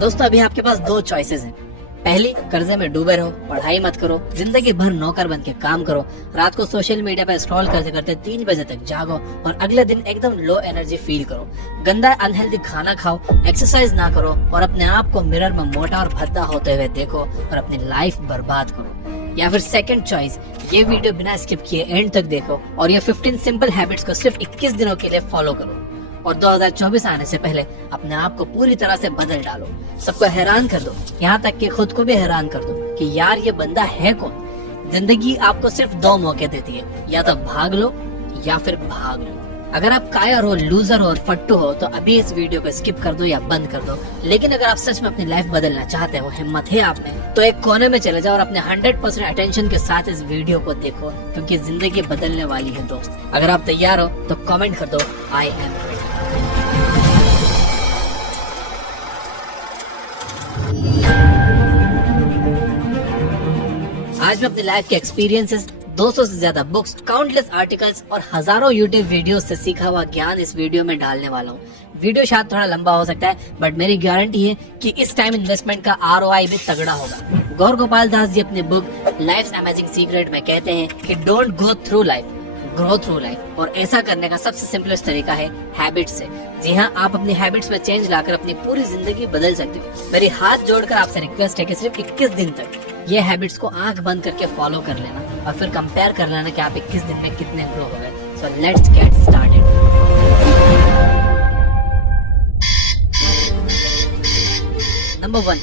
दोस्तों अभी आपके पास दो चॉइसेस हैं। पहली, कर्जे में डूबे रहो, पढ़ाई मत करो, जिंदगी भर नौकर बन के काम करो, रात को सोशल मीडिया पे स्क्रॉल करते करते 3 बजे तक जागो और अगले दिन एकदम लो एनर्जी फील करो, गंदा अनहेल्दी खाना खाओ, एक्सरसाइज ना करो और अपने आप को मिरर में मोटा और भद्दा होते हुए देखो और अपनी लाइफ बर्बाद करो। या फिर सेकंड चॉइस, ये वीडियो बिना स्किप किए एंड तक देखो और ये 15 सिंपल हैबिट्स को सिर्फ 21 दिनों के लिए फॉलो करो और 2024 आने से पहले अपने आप को पूरी तरह से बदल डालो। सबको हैरान कर दो, यहाँ तक कि खुद को भी हैरान कर दो कि यार ये बंदा है कौन। जिंदगी आपको सिर्फ 2 मौके देती है, या तो भाग लो या फिर भाग लो। अगर आप कायर हो, लूजर हो और फट्टू हो तो अभी इस वीडियो को स्किप कर दो या बंद कर दो। लेकिन अगर आप सच में अपनी लाइफ बदलना चाहते हो, हिम्मत है आप में, तो एक कोने में चले जाओ और अपने 100% अटेंशन के साथ इस वीडियो को देखो, क्योंकि जिंदगी बदलने वाली है दोस्त। अगर आप तैयार हो तो कमेंट कर दो आई एम रेडी। आज मैं अपनी लाइफ के एक्सपीरियंसेस, 200 से ज्यादा बुक्स, काउंटलेस आर्टिकल्स और हजारों यूट्यूब वीडियोस से सीखा हुआ ज्ञान इस वीडियो में डालने वाला हूँ। वीडियो शायद थोड़ा लंबा हो सकता है, बट मेरी गारंटी है कि इस टाइम इन्वेस्टमेंट का ROI भी तगड़ा होगा। गौर गोपाल दास जी अपनी बुक लाइफ्स अमेजिंग सीक्रेट में कहते हैं कि don't go through life, grow through life. और ऐसा करने का सबसे सिंपलेस्ट तरीका है हैबिट से। जी हाँ, आप अपनी हैबिट्स में चेंज लाकर अपनी पूरी जिंदगी बदल सकते हो। मेरी हाथ जोड़कर आपसे रिक्वेस्ट है कि सिर्फ 21 दिन तक ये हैबिट्स को आंख बंद करके फॉलो कर लेना और फिर कंपेयर कर लेना कि आप 21 दिन में कितने ग्रो हो गए। So let's get started. Number 1,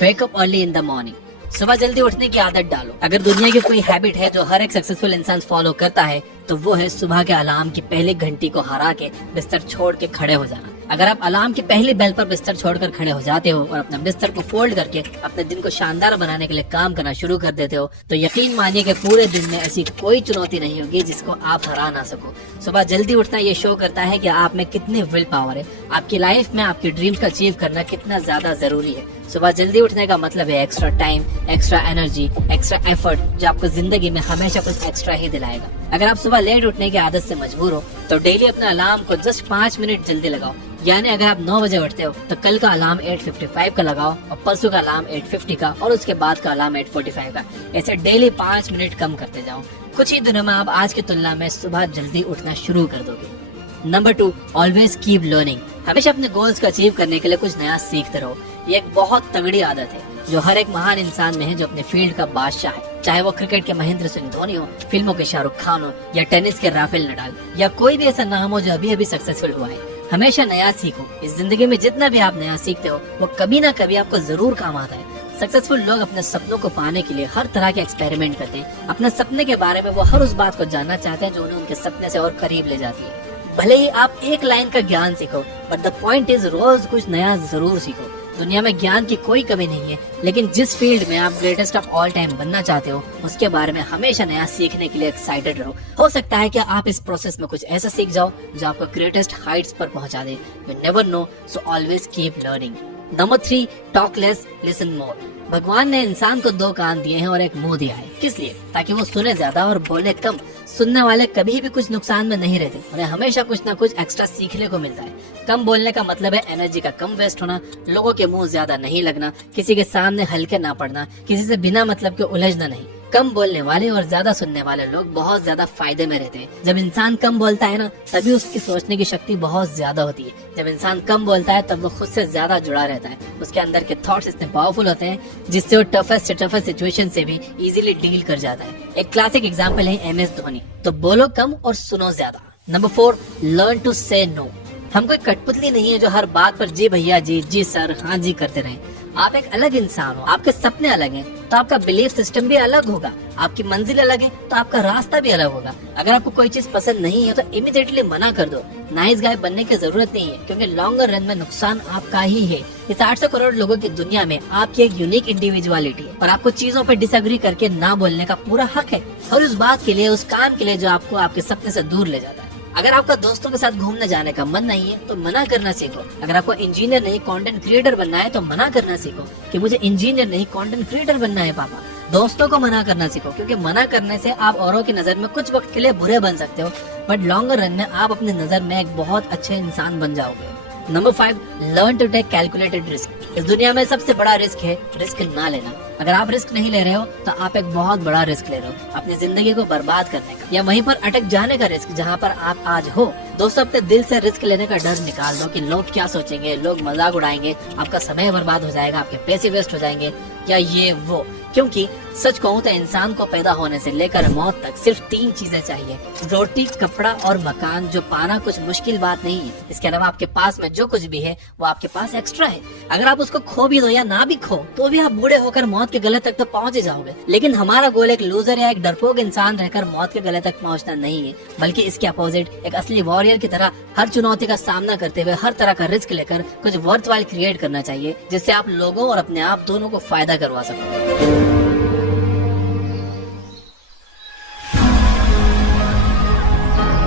wake up early in the morning. सुबह जल्दी उठने की आदत डालो। अगर दुनिया की कोई हैबिट है जो हर एक सक्सेसफुल इंसान फॉलो करता है तो वो है सुबह के अलार्म की पहली घंटी को हरा के बिस्तर छोड़ के खड़े हो जाना। अगर आप अलार्म की पहली बेल पर बिस्तर छोड़कर खड़े हो जाते हो और अपना बिस्तर को फोल्ड करके अपने दिन को शानदार बनाने के लिए काम करना शुरू कर देते हो तो यकीन मानिए कि पूरे दिन में ऐसी कोई चुनौती नहीं होगी जिसको आप हरा ना सको। सुबह जल्दी उठना ये शो करता है कि आप में कितनी विल पावर है, आपकी लाइफ में आपकी ड्रीम्स का अचीव करना कितना ज्यादा जरूरी है। सुबह जल्दी उठने का मतलब है extra time, extra energy, extra effort, जो आपको जिंदगी में हमेशा कुछ एक्स्ट्रा ही दिलाएगा। अगर आप सुबह लेट उठने की आदत से मजबूर हो तो डेली अपने अलार्म को जस्ट 5 मिनट जल्दी लगाओ। यानी अगर आप 9 बजे उठते हो तो कल का अलार्म 8:55 का लगाओ और परसों का अलार्म 8:50 का और उसके बाद का अलार्म 8:45 का। ऐसे डेली 5 मिनट कम करते जाओ। कुछ ही दिनों में आप आज की तुलना में सुबह जल्दी उठना शुरू कर दोगे। Number 2, always keep learning. हमेशा अपने गोल्स को अचीव करने के लिए कुछ नया सीखते रहो। ये एक बहुत तगड़ी आदत है जो हर एक महान इंसान में है जो अपने फील्ड का बादशाह है। चाहे वो क्रिकेट के महेंद्र सिंह धोनी हो, फिल्मों के शाहरुख खान हो या टेनिस के राफेल नडाल या कोई भी ऐसा नाम हो जो अभी अभी सक्सेसफुल हुआ है। हमेशा नया सीखो। इस जिंदगी में जितना भी आप नया सीखते हो वो कभी ना कभी आपको जरूर काम आता है। सक्सेसफुल लोग अपने सपनों को पाने के लिए हर तरह के एक्सपेरिमेंट करते हैं। अपने सपने के बारे में वो हर उस बात को जानना चाहते हैं जो उन्हें उनके सपने से और करीब ले जाती है। भले ही आप एक लाइन का ज्ञान सीखो, but the point is rose कुछ नया जरूर सीखो। दुनिया में ज्ञान की कोई कमी नहीं है, लेकिन जिस फील्ड में आप ग्रेटेस्ट ऑफ ऑल टाइम बनना चाहते हो उसके बारे में हमेशा नया सीखने के लिए एक्साइटेड रहो। हो सकता है कि आप इस प्रोसेस में कुछ ऐसा सीख जाओ जो आपको ग्रेटेस्ट हाइट्स पर पहुंचा दे। You never know, so always keep learning. Number 3, talk less listen more. भगवान ने इंसान को 2 कान दिए हैं और एक मुंह दिया है। किस लिए? ताकि वो सुने ज्यादा और बोले कम। सुनने वाले कभी भी कुछ नुकसान में नहीं रहते, उन्हें हमेशा कुछ ना कुछ एक्स्ट्रा सीखने को मिलता है। कम बोलने का मतलब है एनर्जी का कम वेस्ट होना, लोगों के मुंह ज्यादा नहीं लगना, किसी के सामने हल्के ना पड़ना, किसी से बिना मतलब के उलझना नहीं। कम बोलने वाले और ज्यादा सुनने वाले लोग बहुत ज्यादा फायदे में रहते हैं। जब इंसान कम बोलता है ना, तभी उसकी सोचने की शक्ति बहुत ज्यादा होती है। जब इंसान कम बोलता है तब वो खुद से ज्यादा जुड़ा रहता है। उसके अंदर के थॉट्स इतने पावरफुल होते हैं जिससे वो टफेस्ट सिचुएशन से भी इजीली डील कर जाता है। एक क्लासिक एग्जांपल है MS धोनी। तो बोलो कम और सुनो ज्यादा। नंबर 4, लर्न टू से नो। हम कोई कठपुतली नहीं है जो हर बात पर जी भैया जी, जी सर, हाँ जी करते रहे। आप एक अलग इंसान हो, आपके सपने अलग हैं, तो आपका बिलीफ सिस्टम भी अलग होगा। आपकी मंजिल अलग है तो आपका रास्ता भी अलग होगा। अगर आपको कोई चीज पसंद नहीं है तो इमीडिएटली मना कर दो। नाइस गाय बनने की जरूरत नहीं है, क्योंकि लॉन्गर रन में नुकसान आपका ही है। इस 800 करोड़ लोगों की दुनिया में आपकी एक यूनिक इंडिविजुअलिटी है और आपको चीजों पर डिसएग्री करके ना बोलने का पूरा हक है, और उस बात के लिए, उस काम के लिए जो आपको आपके सपने से दूर ले जाता है। अगर आपका दोस्तों के साथ घूमने जाने का मन नहीं है तो मना करना सीखो। अगर आपको इंजीनियर नहीं कंटेंट क्रिएटर बनना है तो मना करना सीखो कि मुझे इंजीनियर नहीं कंटेंट क्रिएटर बनना है पापा। दोस्तों को मना करना सीखो, क्योंकि मना करने से आप औरों की नजर में कुछ वक्त के लिए बुरे बन सकते हो, बट लॉन्गर रन में आप अपनी नजर में एक बहुत अच्छे इंसान बन जाओगे। Number 5, learn to take calculated risk. इस दुनिया में सबसे बड़ा रिस्क है रिस्क ना लेना। अगर आप रिस्क नहीं ले रहे हो तो आप एक बहुत बड़ा रिस्क ले रहे हो, अपनी जिंदगी को बर्बाद करने का या वहीं पर अटक जाने का रिस्क जहाँ पर आप आज हो। दोस्तों, अपने दिल से रिस्क लेने का डर निकाल दो कि लोग क्या सोचेंगे, लोग मजाक उड़ाएंगे, आपका समय बर्बाद हो जाएगा, आपके पैसे वेस्ट हो जाएंगे या ये वो। क्योंकि सच कहूँ तो इंसान को पैदा होने से लेकर मौत तक सिर्फ 3 चीजें चाहिए, रोटी, कपड़ा और मकान, जो पाना कुछ मुश्किल बात नहीं है। इसके अलावा आपके पास में जो कुछ भी है वो आपके पास एक्स्ट्रा है। अगर आप उसको खो भी दो या ना भी खो तो भी आप बूढ़े होकर मौत के गले तक तो पहुंच ही जाओगे। लेकिन हमारा गोल एक लूजर या एक डरपोक इंसान रहकर मौत के गले तक पहुंचना नहीं है, बल्कि इसके अपोजिट एक असली वॉरियर की तरह हर चुनौती का सामना करते हुए हर तरह का रिस्क लेकर कुछ वर्थवाइल क्रिएट करना चाहिए, जिससे आप लोगों और अपने आप दोनों को फायदा करवा सको।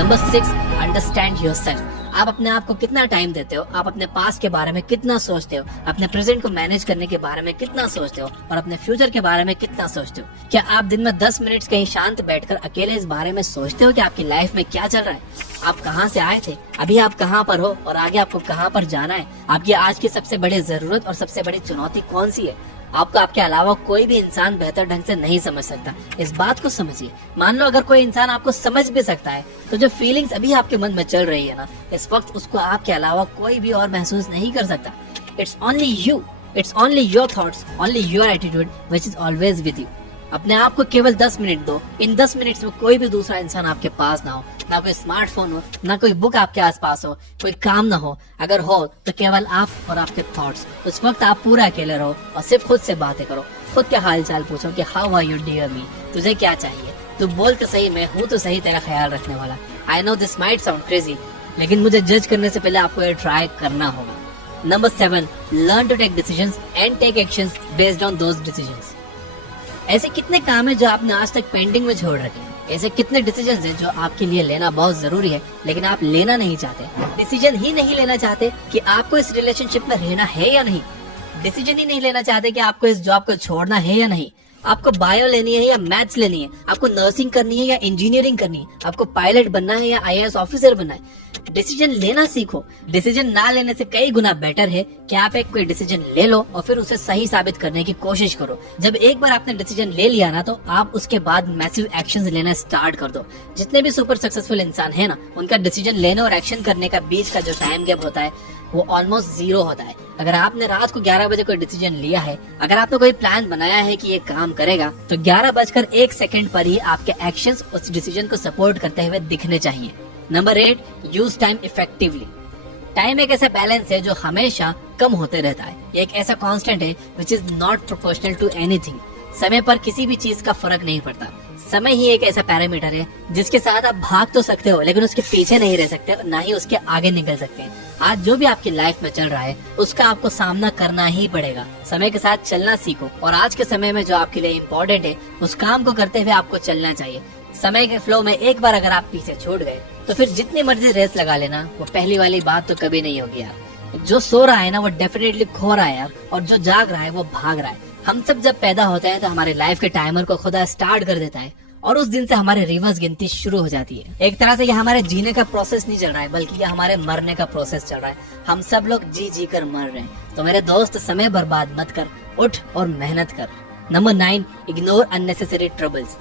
Number 6, understand yourself. आप अपने आप को कितना टाइम देते हो, आप अपने पास्ट के बारे में कितना सोचते हो, अपने प्रेजेंट को मैनेज करने के बारे में कितना सोचते हो और अपने फ्यूचर के बारे में कितना सोचते हो। क्या आप दिन में 10 मिनट कहीं शांत बैठकर अकेले इस बारे में सोचते हो कि आपकी लाइफ में क्या चल रहा है, आप कहाँ से आए थे, अभी आप कहाँ पर हो और आगे आपको कहाँ पर जाना है, आपकी आज की सबसे बड़ी जरूरत और सबसे बड़ी चुनौती कौन सी है। आपको आपके अलावा कोई भी इंसान बेहतर ढंग से नहीं समझ सकता, इस बात को समझिए। मान लो अगर कोई इंसान आपको समझ भी सकता है तो जो फीलिंग्स अभी आपके मन में चल रही है ना, इस वक्त उसको आपके अलावा कोई भी और महसूस नहीं कर सकता। It's only you, it's only your thoughts, only your attitude which is always with you. अपने आप को केवल 10 मिनट दो। इन 10 मिनट में कोई भी दूसरा इंसान आपके पास ना हो, ना कोई स्मार्टफोन हो, ना कोई बुक आपके आसपास हो, कोई काम ना हो। अगर हो तो केवल आप और आपके थॉट्स। उस वक्त आप पूरा अकेले रहो और सिर्फ खुद से बातें करो। खुद के हाल चाल पूछो कि हाउ आर यू डियर मी, तुझे क्या चाहिए, तू बोल तो सही, मैं हूँ तो सही तेरा ख्याल रखने वाला। I know this might sound crazy, लेकिन मुझे जज करने से पहले आपको ये ट्राई करना होगा। Number 7, learn to take decisions and take actions based on those decisions. ऐसे कितने काम है जो आपने आज तक पेंडिंग में छोड़ रखे हैं? ऐसे कितने डिसीजंस हैं जो आपके लिए लेना बहुत जरूरी है लेकिन आप लेना नहीं चाहते, डिसीजन ही नहीं लेना चाहते कि आपको इस रिलेशनशिप में रहना है या नहीं, डिसीजन ही नहीं लेना चाहते कि आपको इस जॉब को छोड़ना है या नहीं, आपको बायो लेनी है या मैथ्स लेनी है, आपको नर्सिंग करनी है या इंजीनियरिंग करनी है, आपको पायलट बनना है या IAS ऑफिसर बनना है। डिसीजन लेना सीखो। डिसीजन ना लेने से कई गुना बेटर है कि आप एक कोई डिसीजन ले लो और फिर उसे सही साबित करने की कोशिश करो। जब एक बार आपने डिसीजन ले लिया ना, तो आप उसके बाद मैसिव एक्शंस लेना स्टार्ट कर दो। जितने भी सुपर सक्सेसफुल इंसान है ना, उनका डिसीजन लेने और एक्शन करने का बीच का जो टाइम गैप होता है वो ऑलमोस्ट 0 होता है। अगर आपने रात को 11 बजे कोई डिसीजन लिया है, अगर आपने कोई प्लान बनाया है कि ये काम करेगा, तो 11:01 पर ही आपके एक्शंस उस डिसीजन को सपोर्ट करते हुए दिखने चाहिए। Number 8, use time effectively. Time एक ऐसा बैलेंस है जो हमेशा कम होते रहता है। ये एक ऐसा कांस्टेंट है which is not proportional to anything. समय पर किसी भी चीज का फर्क नहीं पड़ता। समय ही एक ऐसा पैरामीटर है जिसके साथ आप भाग तो सकते हो लेकिन उसके पीछे नहीं रह सकते, ना ही उसके आगे निकल सकते हैं। आज जो भी आपकी लाइफ में चल रहा है उसका आपको सामना करना ही पड़ेगा। समय के साथ चलना सीखो और आज के समय में जो आपके लिए इम्पोर्टेंट है उस काम को करते हुए आपको चलना चाहिए। समय के फ्लो में एक बार अगर आप पीछे छूट गए तो फिर जितनी मर्जी रेस लगा लेना, वो पहली वाली बात तो कभी नहीं होगी यार। जो सो रहा है ना वो डेफिनेटली खो रहा है यार, और जो जाग रहा है वो भाग रहा है। हम सब जब पैदा होते हैं तो हमारे लाइफ के टाइमर को खुदा स्टार्ट कर देता है और उस दिन से हमारे रिवर्स गिनती शुरू हो जाती है। एक तरह से ये हमारे जीने का प्रोसेस नहीं चल रहा है, बल्कि ये हमारे मरने का प्रोसेस चल रहा है। हम सब लोग जी जी कर मर रहे हैं। तो मेरे दोस्त, समय बर्बाद मत कर, उठ और मेहनत कर। Number 9, ignore unnecessary troubles.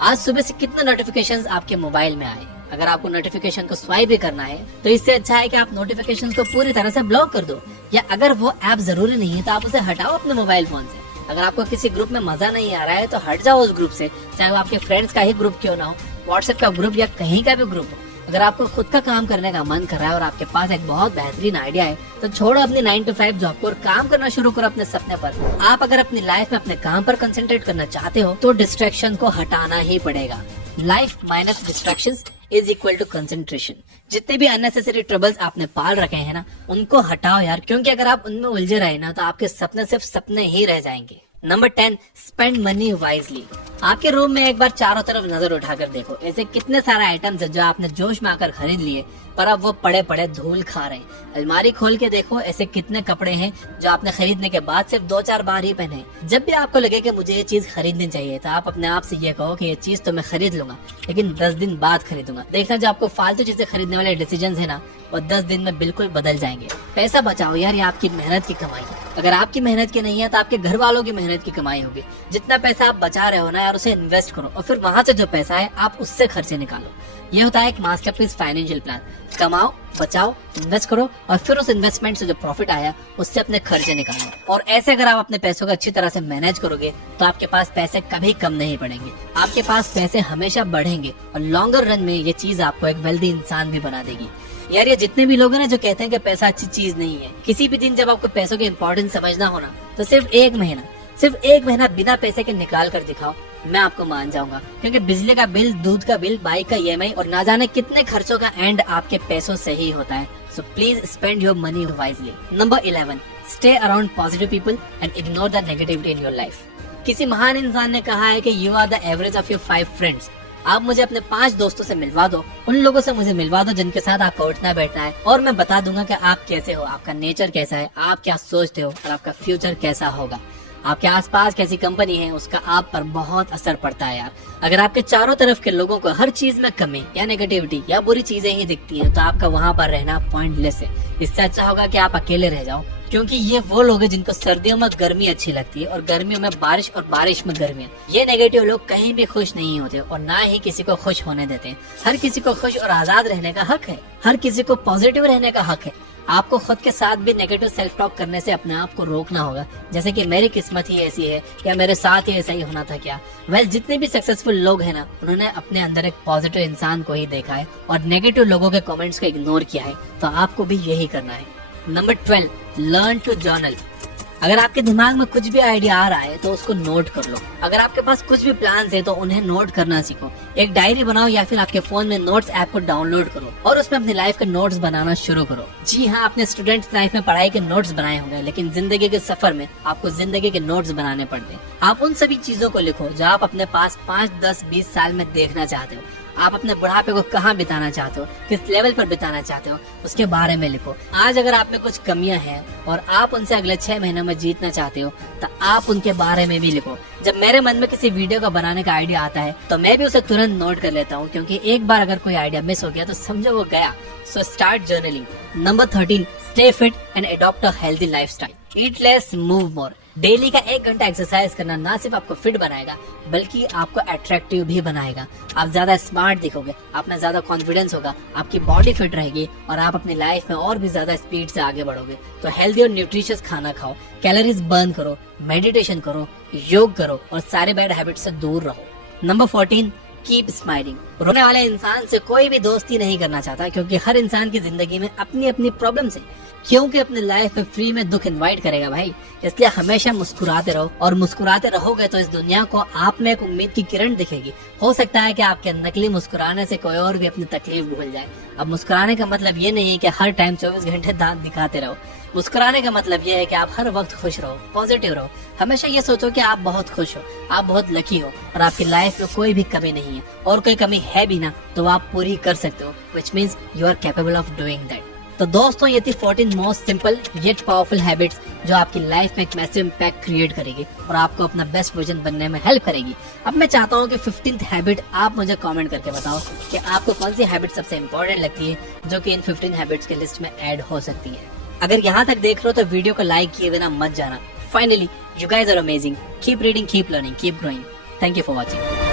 आज सुबह से कितने नोटिफिकेशंस आपके मोबाइल में आए? अगर आपको नोटिफिकेशन को स्वाइप भी करना है तो इससे अच्छा है कि आप नोटिफिकेशन को पूरी तरह से ब्लॉक कर दो, या अगर वो ऐप जरूरी नहीं है तो आप उसे हटाओ अपने मोबाइल फोन से। अगर आपको किसी ग्रुप में मजा नहीं आ रहा है तो हट जाओ उस ग्रुप से, चाहे वो आपके फ्रेंड्स का ही ग्रुप क्यों ना हो, व्हाट्सएप का ग्रुप या कहीं का भी ग्रुप हो। अगर आपको खुद का काम करने का मन कर रहा है और आपके पास एक बहुत बेहतरीन आइडिया है तो छोड़ो अपनी 9 to 5 जॉब को और काम करना शुरू करो अपने सपने पर। आप अगर अपनी लाइफ में अपने काम पर कंसंट्रेट करना चाहते हो तो डिस्ट्रैक्शन को हटाना ही पड़ेगा। Life minus distractions is equal to concentration. जितने भी अननेसेसरी ट्रबल्स आपने पाल रखे हैं ना, उनको हटाओ यार, क्योंकि अगर आप उनमें उलझे रहे ना तो आपके सपने सिर्फ सपने ही रह जाएंगे। Number 10, spend money wisely. आपके रूम में एक बार चारों तरफ नजर उठाकर देखो, ऐसे कितने सारे आइटम्स हैं जो आपने जोश में आकर खरीद लिए पर अब वो पड़े पड़े धूल खा रहे हैं। अलमारी खोल के देखो, ऐसे कितने कपड़े हैं जो आपने खरीदने के बाद सिर्फ 2-4 बार ही पहने। जब भी आपको लगे कि मुझे ये चीज खरीदनी चाहिए तो आप अपने आप से ये कहो कि ये चीज तो मैं खरीद लूंगा, लेकिन 10 दिन बाद खरीदूंगा। देखना जो आपको फालतू चीजें खरीदने वाले डिसीजन है ना, वो 10 दिन में बिल्कुल बदल जाएंगे। पैसा बचाओ यार, ये आपकी मेहनत की कमाई है। अगर आपकी मेहनत की नहीं है तो आपके घर वालों की मेहनत की कमाई होगी। जितना पैसा आप बचा रहे हो ना यार, उसे इन्वेस्ट करो और फिर वहां से जो पैसा है आप उससे खर्चे निकालो। ये होता है एक मास्टरपीस फाइनेंशियल प्लान। कमाओ, बचाओ, इन्वेस्ट करो और फिर उस इन्वेस्टमेंट से जो प्रॉफिट आया उससे अपने खर्चे निकालो। और ऐसे अगर आप अपने पैसों को अच्छी तरह से मैनेज करोगे तो आपके पास पैसे कभी कम नहीं पड़ेंगे, आपके पास पैसे हमेशा बढ़ेंगे और लॉन्गर रन में ये चीज आपको एक वेल्दी इंसान भी बना देगी। यार ये जितने भी लोग हैं ना जो कहते हैं कि पैसा अच्छी चीज नहीं है, किसी भी दिन जब आपको पैसों की इम्पोर्टेंस समझना हो ना तो सिर्फ एक महीना बिना पैसे के निकाल कर दिखाओ, मैं आपको मान जाऊंगा। क्योंकि बिजली का बिल, दूध का बिल, बाइक का ईएमआई और ना जाने कितने खर्चों का एंड आपके पैसों से ही होता है। So please spend your money wisely. Number 11, stay around positive people and ignore the negativity in your life. किसी महान इंसान ने कहा है कि you are the average of your 5 friends. आप मुझे अपने 5 दोस्तों से मिलवा दो, उन लोगों से मुझे मिलवा दो जिनके साथ आपका उठना बैठना है, और मैं बता दूंगा कि आप कैसे हो, आपका नेचर कैसा है, आप क्या सोचते हो और आपका फ्यूचर कैसा होगा। आपके आसपास कैसी कंपनी है उसका आप पर बहुत असर पड़ता है यार। अगर आपके चारों तरफ के लोगों को हर चीज में कमी या नेगेटिविटी या बुरी चीजें ही दिखती हैं तो आपका वहाँ पर रहना पॉइंटलेस है। इससे अच्छा होगा कि आप अकेले रह जाओ, क्योंकि ये वो लोग हैं जिनको सर्दियों में गर्मी अच्छी लगती है और गर्मियों में बारिश और बारिश में गर्मी। ये नेगेटिव लोग कहीं भी खुश नहीं होते और ना ही किसी को खुश होने देते हैं। हर किसी को खुश और आजाद रहने का हक है, हर किसी को पॉजिटिव रहने का हक है। आपको खुद के साथ भी नेगेटिव सेल्फ टॉक करने से अपने आप को रोकना होगा, जैसे कि मेरी किस्मत ही ऐसी है या मेरे साथ ही ऐसा ही होना था क्या। जितने भी सक्सेसफुल लोग हैं ना, उन्होंने अपने अंदर एक पॉजिटिव इंसान को ही देखा है और नेगेटिव लोगों के कमेंट्स को इग्नोर किया है। तो आपको भी यही करना है। Number 12, learn to journal. अगर आपके दिमाग में कुछ भी आइडिया आ रहा है तो उसको नोट कर लो। अगर आपके पास कुछ भी प्लान्स है तो उन्हें नोट करना सीखो। एक डायरी बनाओ या फिर आपके फोन में नोट्स ऐप को डाउनलोड करो और उसमें अपनी लाइफ के नोट्स बनाना शुरू करो। जी हाँ, आपने स्टूडेंट लाइफ में पढ़ाई के नोट्स बनाए होंगे, लेकिन जिंदगी के सफर में आपको जिंदगी के नोट्स बनाने पड़ते हैं। आप उन सभी चीजों को लिखो जो आप अपने पास 5, 10, 20 साल में देखना चाहते हो। आप अपने बुढ़ापे को कहाँ बिताना चाहते हो, किस लेवल पर बिताना चाहते हो, उसके बारे में लिखो। आज अगर आप में कुछ कमियां हैं और आप उनसे अगले 6 महीनों में जीतना चाहते हो तो आप उनके बारे में भी लिखो। जब मेरे मन में किसी वीडियो को बनाने का आइडिया आता है तो मैं भी उसे तुरंत नोट कर लेता हूँ, क्योंकि एक बार अगर कोई आइडिया मिस हो गया तो समझो वो गया। So start journaling. Number 13, stay fit and adopt a healthy lifestyle. Eat less, move more. Daily का 1 घंटा एक्सरसाइज करना ना सिर्फ आपको फिट बनाएगा बल्कि आपको अट्रैक्टिव भी बनाएगा। आप ज्यादा स्मार्ट दिखोगे, आप में ज्यादा कॉन्फिडेंस होगा, आपकी बॉडी फिट रहेगी और आप अपनी लाइफ में और भी ज्यादा स्पीड से आगे बढ़ोगे। तो हेल्दी और न्यूट्रिशियस खाना खाओ, कैलोरीज बर्न करो, मेडिटेशन करो, योग करो और सारे बैड हैबिट से दूर रहो। Number 14, keep smiling. रोने वाले इंसान से कोई भी दोस्ती नहीं करना चाहता, क्योंकि हर इंसान की जिंदगी में अपनी अपनी प्रॉब्लम्स है। क्योंकि अपनी लाइफ में फ्री में दुख इनवाइट करेगा भाई। इसलिए हमेशा मुस्कुराते रहो और मुस्कुराते रहोगे तो इस दुनिया को आप में एक उम्मीद की किरण दिखेगी। हो सकता है कि आपके नकली मुस्कुराने से कोई और भी अपनी तकलीफ भूल जाए। अब मुस्कुराने का मतलब ये नहीं है कि हर टाइम 24 घंटे दांत दिखाते रहो। मुस्कुराने का मतलब ये है कि आप हर वक्त खुश रहो, पॉजिटिव रहो। हमेशा ये सोचो कि आप बहुत खुश हो, आप बहुत लकी हो और आपकी लाइफ में कोई भी कमी नहीं है, और कोई कमी है भी ना तो आप पूरी कर सकते हो, which means you are capable of doing that। तो दोस्तों, ये थी 14 most simple yet powerful habits जो आपकी लाइफ में एक मैसिव इम्पैक्ट क्रिएट करेगी और आपको अपना बेस्ट वर्जन बनने में हेल्प करेगी। अब मैं चाहता हूँ कि 15th हैबिट आप मुझे कमेंट करके बताओ कि आपको कौन सी हैबिट सबसे इम्पोर्टेंट लगती है जो कि इन 15 हैबिट्स के लिस्ट में ऐड हो सकती है। अगर यहाँ तक देख रहे हो तो वीडियो को लाइक किए बिना मत जाना। Finally, you guys are amazing. Keep reading, keep learning, keep growing. Thank you for watching.